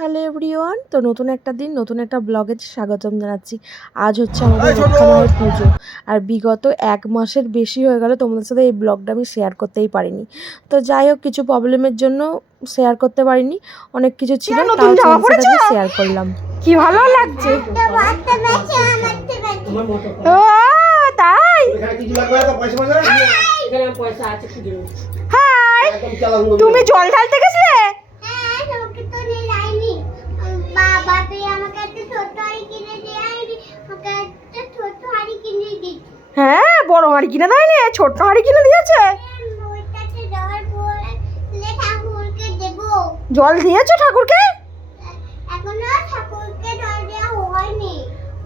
Hello everyone, তো নতুন একটা দিন নতুন একটা ব্লগে স্বাগতম জানাচ্ছি। আজ হচ্ছে আমাদের রক্ষামায়ের পুজো, আর বিগত 1 মাসের বেশি হয়ে গেল তোমাদের সাথে এই ব্লগটা আমি শেয়ার করতেই পারিনি। তো যাই হোক, কিছু প্রবলেমের জন্য শেয়ার করতে পারিনি, অনেক কিছু ছিল, তাও তোমাদের সাথে শেয়ার করলাম। কি ভালো লাগছে তাই। হাই, তুমি জল ঢালতে গেছিলে? হ্যাঁ, বড় হাঁড়ি কিনে দেয়নি, ছোট হাঁড়ি কিনে দিয়েছে। জল দিয়েছো ঠাকুরকে?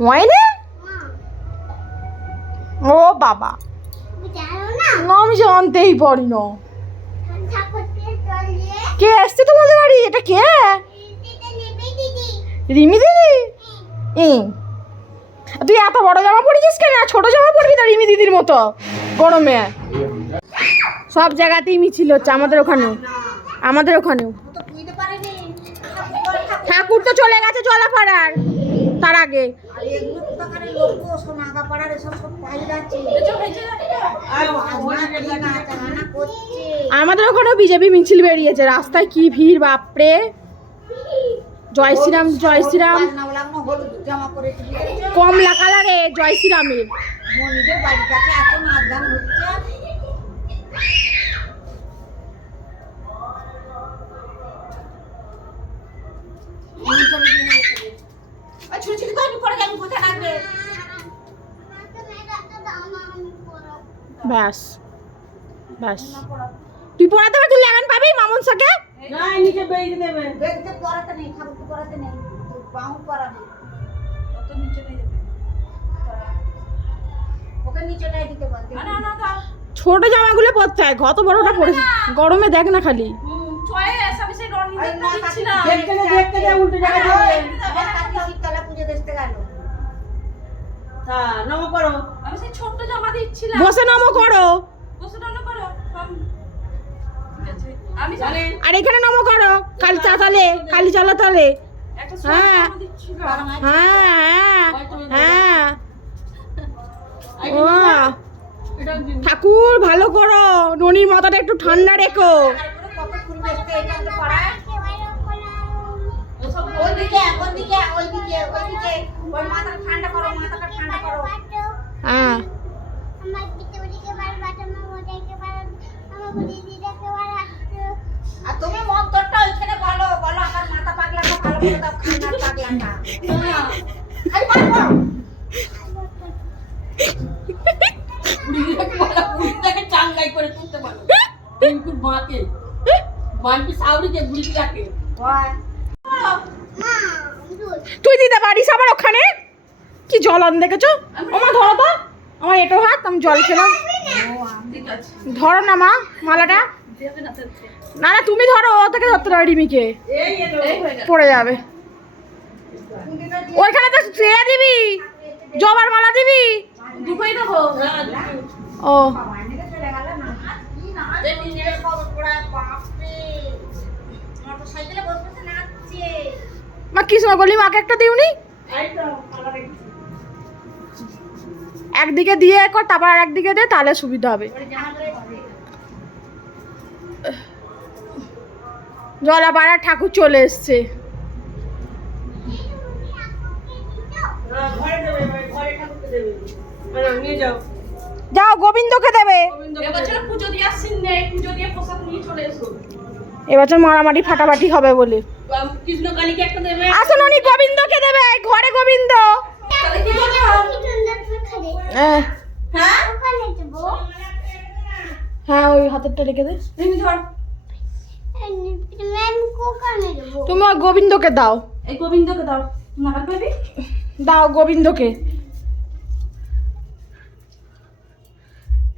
হয়নি? ও বাবা, না আমি জানতেই পারি না। কে এসছে তোমাদের বাড়ি? এটা কে? রিমি দিদি? তুই এত বড় জামা পরেছিস কেন? ছোট জামা পরবি তো রিমি দিদির মতো গরমে। সব জায়গাতেই মিছিল হচ্ছে, আমাদের ওখানেও। ঠাকুর তো চলে গেছে জলাপাড়ার, তার আগে আমাদের ওখানেও বিজেপি মিছিল বেরিয়েছে। রাস্তায় কি ভিড়, বাপরে। জয় শ্রীরাম, জয় শ্রীরাম। কমলা কালারে জয় শ্রীরামের। ব্যাস ব্যাস, তুই পড়াতে পারবি? তুই লেগান পাবি মামুন সাকে? না, নিচে বেইতে দেবে। বেইতে পড়াতে নেই, ঠাকুরকে পড়াতে নেই, বাহু পড়াবে। কত নিচে নেই দেবে, ওকে নিচেটাই দিতে বল। না না না, ছোট জামাগুলো পরতে হয়, কত বড়টা পরে গরমে দেখ না খালি। ছয় আমি সেই রন দিচ্ছিলাম, দেখতে দে উল্টো জায়গা দিয়ে। কাকি শীতলা পূজা দেখতে গেল। তা নমো করো, আমি সেই ছোট জামা দিচ্ছিলাম। বসে নমো করো, বসে নমো করো। আমি জানি। আর এখানে নমো করো, কালী চাতালে, কালী চলা তালে। হ্যাঁ হ্যাঁ হ্যাঁ। ও ঠাকুর ভালো করো, ননির মাথাটা একটু ঠান্ডা রেখো। হ্যাঁ, আর তুমি মন্ত্রটা ওইখানে বলো, বলো আমার মাথা পাগলাটা ভালো করে দাও, খান্নার পাগলাটা। আই বলো, বুড়িটাকে বলো, বুড়িটাকে চাঙ্গাই করে তুলতে বলো। টিঙ্কুর মাকে মানপি সাউরিকে বুড়িটাকে তুই দিতে পারিস আবার ওখানে? কি জল আন দেখেছো? ওমা ধরো তো আমার এটো হাত, আমি জল খেলাম। ধরো না মা মালাটা। না না তুমি ধরো, ও থেকে ধরতে পারো রিমিকে, পড়ে যাবে। ওইখানে তো চেয়ে দিবি, জবার মালা দিবি। দুটোই দেবো। ও মা কি সময় বলি, মাকে একটা দিওনি? একদিকে দিয়ে কর, তারপর আর একদিকে দে, তাহলে সুবিধা হবে। জলাপাড়ার ঠাকুর চলে এসছে। যাও গোবিন্দকে দেবে। এবছর মারামারি ফাটাফাটি হবে বলে। আসুন, উনি গোবিন্দকে দেবে, ঘরে গোবিন্দ। হ্যাঁ, ওই হাতেরটা রেখে দে। তুমি গোবিন্দকে দাও, এই গোবিন্দকে দাও, দাও গোবিন্দকে।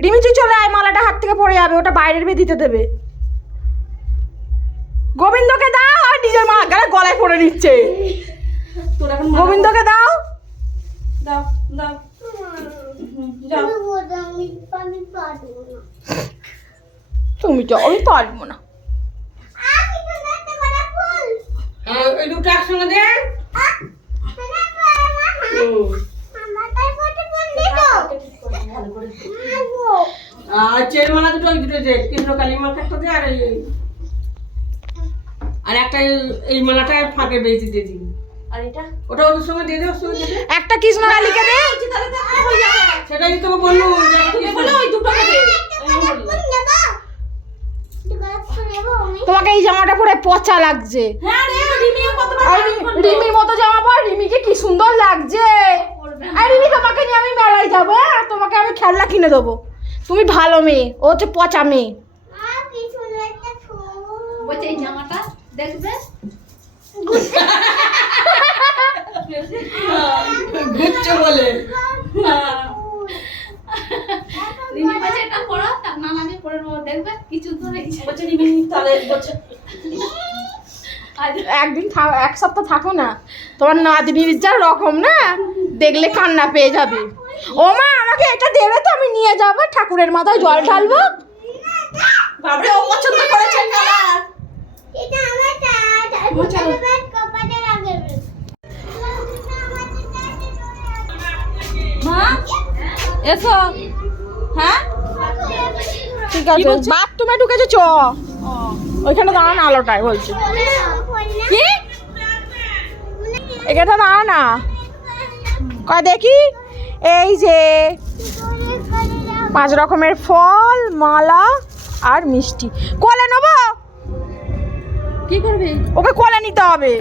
রিমি তুই চলে আয়, মালাটা হাত থেকে পড়ে যাবে, ওটা বাইরের বেদিতে দেবে। গোবিন্দকে দাও, আর নিজের মা গলায় পড়ে নিচ্ছে। গোবিন্দকে দাও, দাও দাও। তুমি তো আমি পারবো না। ওই দুটো একসঙ্গে দে। আর চেন মালা দুটো ওই দুটো দে, কৃষ্ণ কালী মালা একটা দে, আর একটা এই মালাটা ফাঁকে বেঁচে দিয়ে দিবি। আর এটা ওটা ওদের সঙ্গে দিয়ে দে, ওর সঙ্গে দিয়ে দে। একটা কৃষ্ণকালীকে দে। সেটাই তোকে বললুম, ওই দুটোকে দে। তোমাকে এই জামাটা পরে পচা লাগছে। রিমির মতো জামা পর, রিমিকে কি সুন্দর লাগছে। আর রিমি তোমাকে নিয়ে আমি মেলায় যাবো, তোমাকে আমি খেলনা কিনে দেবো। তুমি ভালো মেয়ে, ও হচ্ছে পচা মেয়ে। এই জামাটা দেখবে ঘুরছে বলে রিমি বাজে এটা পড়া, তার নানাকে পড়ে দেখবে কিছু ধরে বলছে রিমি তাহলে বলছে একদিন এক সপ্তাহ থাকো না, তোমার নাতনির যা রকম না, দেখলে কান্না পেয়ে যাবে। ও মা, আমাকে এটা দেবে তো, আমি নিয়ে যাবো, ঠাকুরের মাথায় জল ঢালবো। বাবরে ও পছন্দ করেছে কালার। এটা আমারটা, কপালে লাগাবে। মা এসো। হ্যাঁ ঠিক আছে, বাথরুমে ঢুকেছে, চ ওইখানে দাঁড়ান, আলোটায় বলছি। কি এখানে দাঁড়া না, কয় দেখি। এই যে 5 রকমের ফল, মালা আর মিষ্টি। কোলে নেবো? কি করবে? ওকে কোলে নিতে হবে।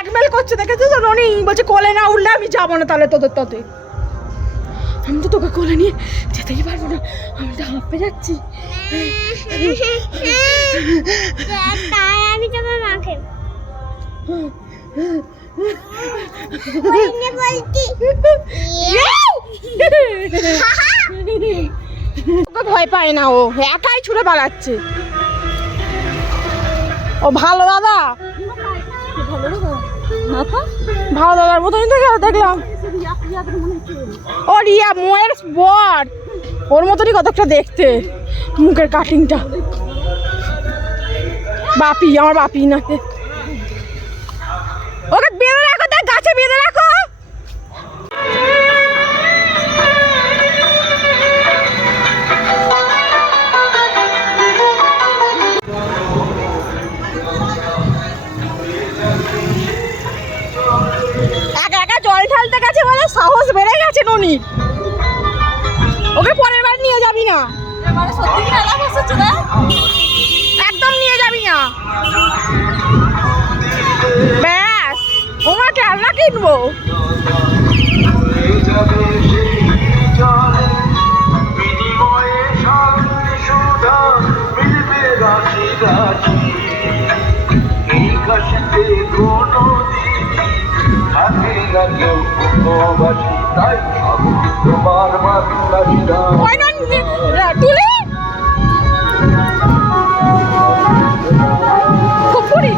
একমেল করছে, দেখেছো তো ননি? বলছে কোলে না উঠলে আমি যাবো না তাহলে তোদের তাতে। আমি তো তোকে কোলে নিয়ে যেতেই পারবো না, আমি তো হাঁপে যাচ্ছি। আমি তোমার মাকে ওকে ভয় পায় না, ও একাই ছুটে পালাচ্ছে। ও ভালো দাদা, ভালো দাদার মতনই তো দেখলাম। ও রিয়া মোয়ের বর, ওর মতনই কতটা দেখতে, মুখের কাটিংটা। বাপি, আমার বাপি নাকি। ওকে বেঁধে রাখো, দেখ গাছে বেঁধে রাখো। একা একা জল ঢালতে গেছে বলে সাহস বেড়ে গেছে ননি। ওকে পরের বার নিয়ে যাবি না, একদম নিয়ে যাবি না। ব্যাস, ওরা খেলনা কিনবো। তুলে খুপুরি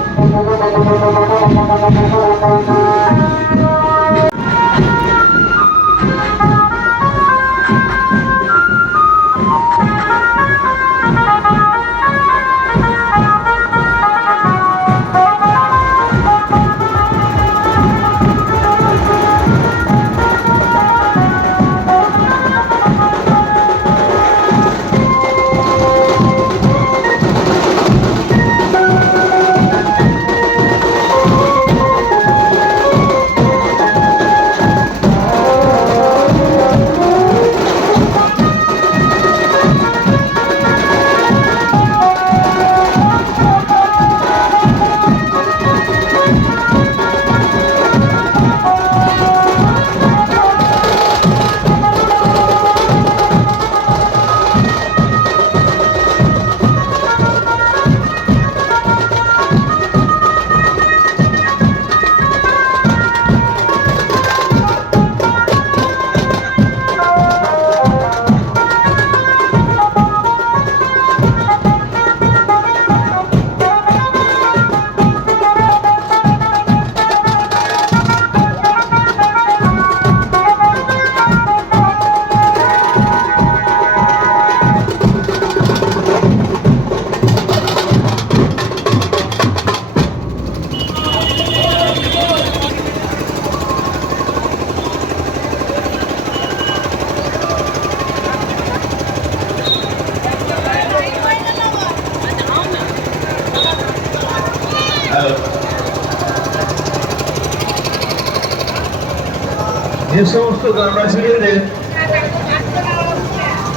যে সমস্ত গ্রামবাসীদের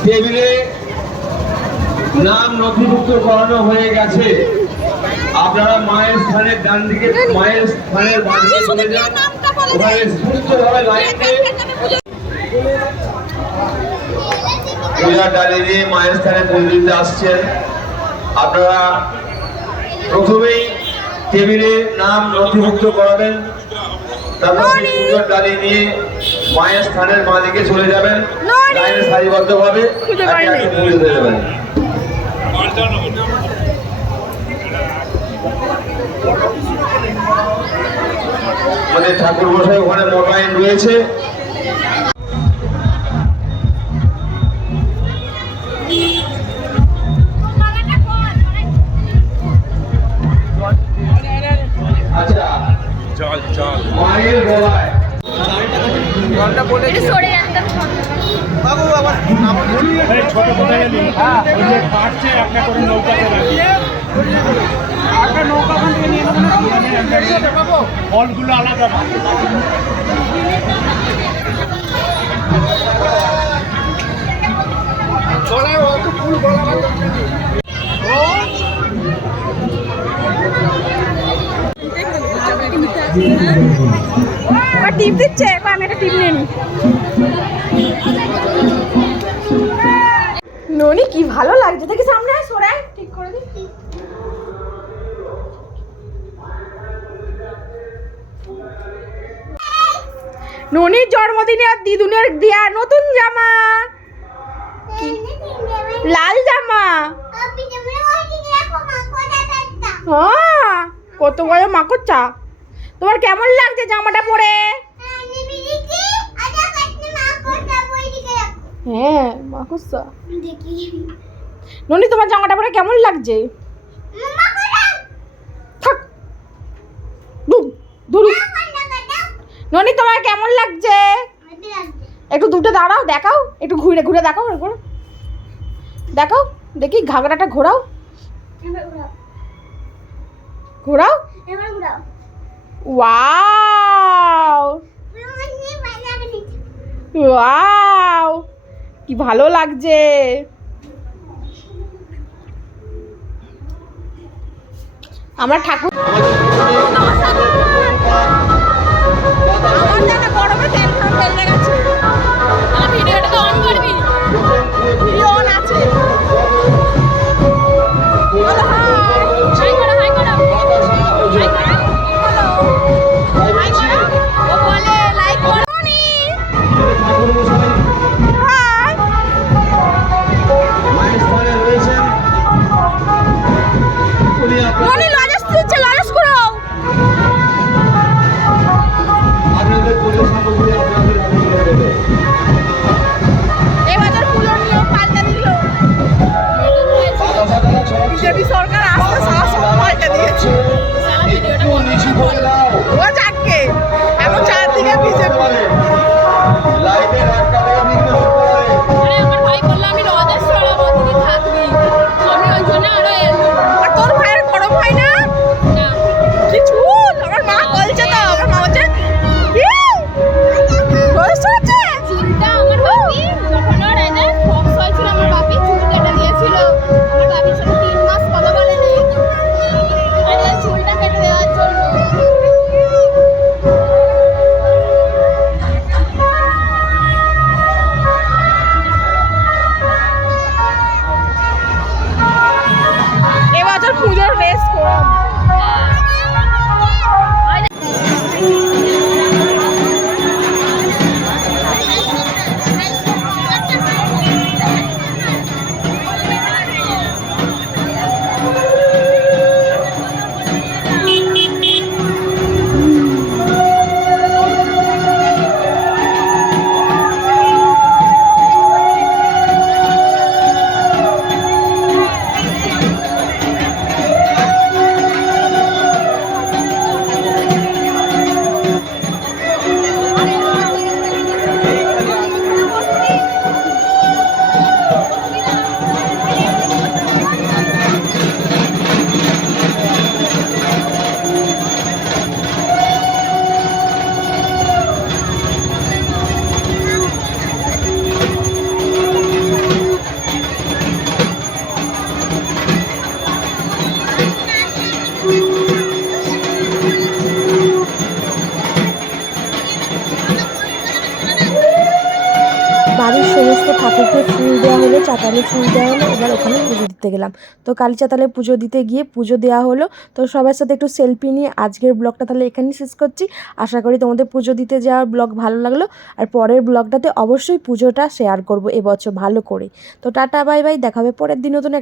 টেবিলে নাম নথিভুক্ত করানো হয়ে গেছে, আপনারা মায়ের স্থানের ডান দিকে, মায়ের স্থানের বাম দিকে চলে যান। ওখানে সুস্থভাবে লাইন দিয়ে পূজার ডালি দিয়ে মায়ের স্থানে পুজো দিতে আসছেন। আপনারা প্রথমেই টেবিলে নাম নথিভুক্ত করাবেন, তারপর সেই পুজোর ডালি নিয়ে মায়ের স্থানের বাঁ দিকে চলে যাবেন। লাইনে সারিবদ্ধভাবে পুজো দিয়ে যাবেন। আমাদের ঠাকুর মশাই ওখানে মোবাইল রয়েছে। আচ্ছা, মায়ের গলায় ছোট কোথায় গেলি? ওই যে কাটছে একটা করে নৌকাতে লাগিয়ে একটা নৌকা ওখান থেকে নিয়ে নেবো, ফলগুলো আলাদা না। টিপ দিচ্ছে, আমি একটা টিপ নিয়ে নিই। ননি কি ভালো লাগছে, দেখি সামনে আয়, সরে আয়, ঠিক করে দিই। ননির জন্মদিনে আর দিদুনের দেয়া নতুন জামা, লাল জামা। হ্যাঁ, কত বড় মাকড়চা। তোমার কেমন লাগছে জামাটা পরে? হ্যাঁ, মাকড়সা। ননি তোমার জামাটা পরে কেমন লাগছে? থাক, ধরু। ননি তোমার কেমন লাগছে? একটু দুটো দাঁড়াও, দেখাও, একটু ঘুরে ঘুরে দেখাও, দেখাও, দেখি ঘাগড়াটা ঘোরাও, ঘোরাও। ওয়াও ওয়াও, কি ভালো লাগছে। আমার ঠাকুর গরমে ভিডিওটা তো অন করবি, ভিডিও অন আছে। মায়ের স্থানে রয়েছেন। উনি আপনার লজেস দিচ্ছে, লজেস করো। বাড়ির সমস্ত ঠাকুরকে ফুল দেওয়া হলো, চাতালে ফুল দেওয়া হলো, এবার ওখানে পুজো দিতে গেলাম। তো কালী চাতালে পুজো দিতে গিয়ে পুজো দেওয়া হলো। তো সবার সাথে একটু সেলফি নিয়ে আজকের ব্লগটা তাহলে এখানেই শেষ করছি। আশা করি তোমাদের পুজো দিতে যাওয়ার ব্লগ ভালো লাগলো, আর পরের ব্লগটাতে অবশ্যই পুজোটা শেয়ার করব এবছর ভালো করে। তো টাটা বাই বাই, দেখা হবে পরের দিন নতুন